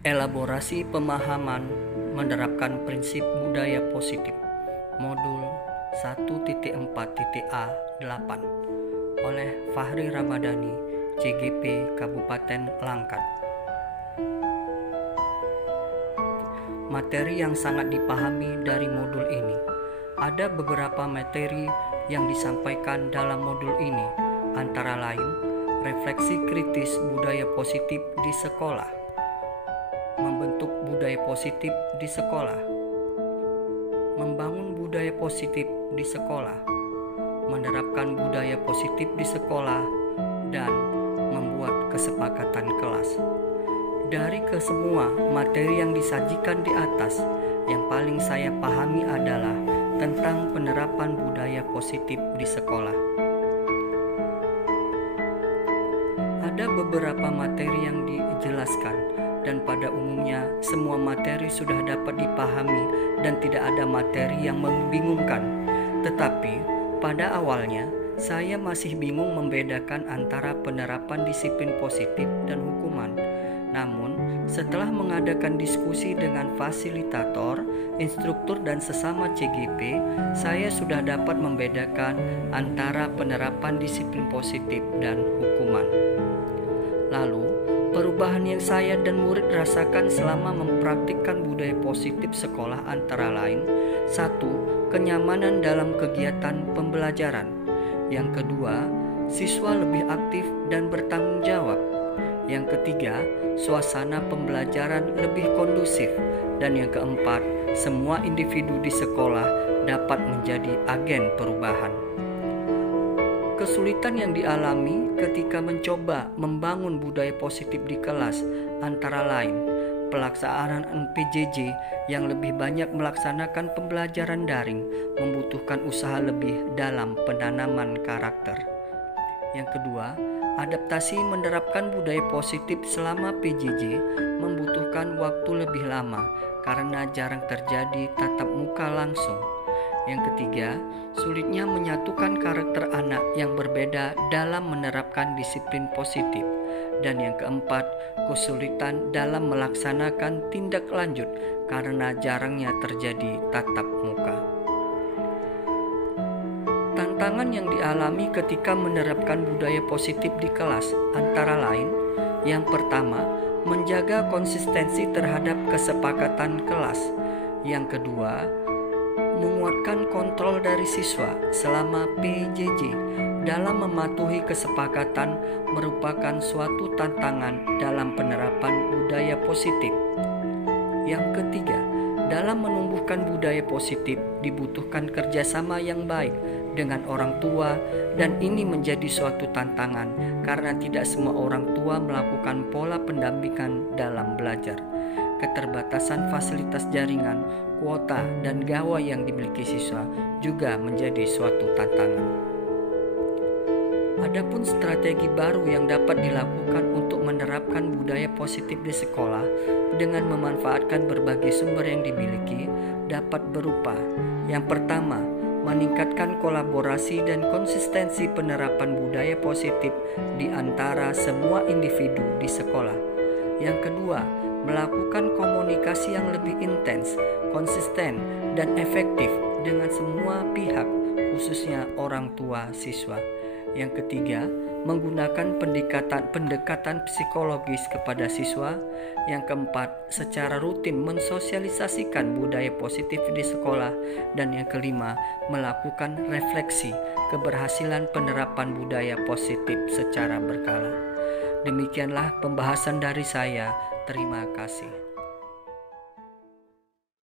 Elaborasi pemahaman menerapkan prinsip budaya positif. Modul 1.4.A8 oleh Fahri Ramadhani, CGP Kabupaten Langkat. Materi yang sangat dipahami dari modul ini. Ada beberapa materi yang disampaikan dalam modul ini, antara lain refleksi kritis budaya positif di sekolah, membentuk budaya positif di sekolah, membangun budaya positif di sekolah, menerapkan budaya positif di sekolah, dan membuat kesepakatan kelas. Dari kesemua materi yang disajikan di atas, yang paling saya pahami adalah tentang penerapan budaya positif di sekolah. Ada beberapa materi yang dijelaskan, dan pada umumnya semua materi sudah dapat dipahami dan tidak ada materi yang membingungkan. Tetapi pada awalnya saya masih bingung membedakan antara penerapan disiplin positif dan hukuman. Namun setelah mengadakan diskusi dengan fasilitator, instruktur dan sesama CGP, saya sudah dapat membedakan antara penerapan disiplin positif dan hukuman. Lalu, perubahan yang saya dan murid rasakan selama mempraktikkan budaya positif sekolah antara lain: 1. Kenyamanan dalam kegiatan pembelajaran. Yang kedua, siswa lebih aktif dan bertanggung jawab. Yang ketiga, suasana pembelajaran lebih kondusif. Dan yang keempat, semua individu di sekolah dapat menjadi agen perubahan. Kesulitan yang dialami ketika mencoba membangun budaya positif di kelas antara lain pelaksanaan PJJ yang lebih banyak melaksanakan pembelajaran daring, membutuhkan usaha lebih dalam penanaman karakter. Yang kedua, adaptasi menerapkan budaya positif selama PJJ membutuhkan waktu lebih lama karena jarang terjadi tatap muka langsung. Yang ketiga, sulitnya menyatukan karakter anak yang berbeda dalam menerapkan disiplin positif. Dan yang keempat, kesulitan dalam melaksanakan tindak lanjut karena jarangnya terjadi tatap muka. Tantangan yang dialami ketika menerapkan budaya positif di kelas antara lain: yang pertama, menjaga konsistensi terhadap kesepakatan kelas. Yang kedua, menguatkan kontrol dari siswa selama PJJ dalam mematuhi kesepakatan merupakan suatu tantangan dalam penerapan budaya positif. Yang ketiga, dalam menumbuhkan budaya positif dibutuhkan kerjasama yang baik dengan orang tua, dan ini menjadi suatu tantangan karena tidak semua orang tua melakukan pola pendampingan dalam belajar. Keterbatasan fasilitas jaringan, kuota, dan gawai yang dimiliki siswa juga menjadi suatu tantangan. Adapun strategi baru yang dapat dilakukan untuk menerapkan budaya positif di sekolah dengan memanfaatkan berbagai sumber yang dimiliki dapat berupa: yang pertama, meningkatkan kolaborasi dan konsistensi penerapan budaya positif di antara semua individu di sekolah. Yang kedua, melakukan komunikasi yang lebih intens, konsisten, dan efektif dengan semua pihak, khususnya orang tua siswa. Yang ketiga, menggunakan pendekatan psikologis kepada siswa. Yang keempat, secara rutin mensosialisasikan budaya positif di sekolah. Dan yang kelima, melakukan refleksi keberhasilan penerapan budaya positif secara berkala. Demikianlah pembahasan dari saya. Terima kasih.